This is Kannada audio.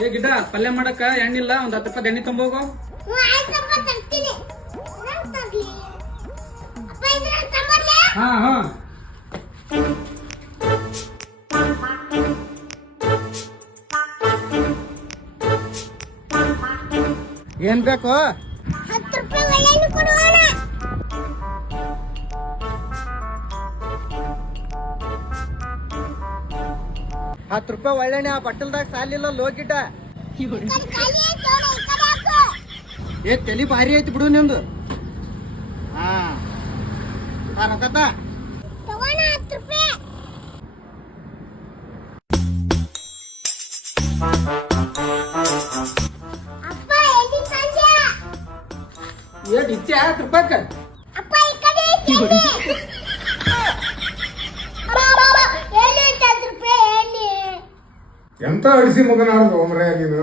ಏ ಗಿಡ ಪಲ್ಯ ಮಾಡಕ ಎಣ್ಣಿಲ್ಲ? ಒಂದ್ ಹತ್ತು ರೂಪಾಯಿ ಎಣ್ಣೆ ತುಂಬೋಗು? ಹಾ ಹಾ. ಏನ್ ಬೇಕು? ಹತ್ತು ರೂಪಾಯಿ ಹತ್ತು ರೂಪಾಯಿ ಒಳ್ಳೆಣ್ಣೆ ಆ ಬಟ್ಟಲ್ದಾಗ ಸಾಲಿಲ್ಲ ಲೋಕಿಟ ಕಲ್ ಖಾಲಿ ಆಯ್ತು ನೋಡು, ಈ ಕಡೆ ಏ ತಲಿ ಭಾರಿ ಐತಿ ಬಿಡು ನಿಂದು. ಹಾ. ರೊಕ್ಕತ್ತ ರೂಪಾಯಿ ಏಟ್ ಇತ್ತೆ ಹತ್ತು ರೂಪಾಯ್ಕ ಎಂತ ಅಳಿಸಿ ಮಗನಾಡೋದು ಒಮ್ಮರೆ ನೀನು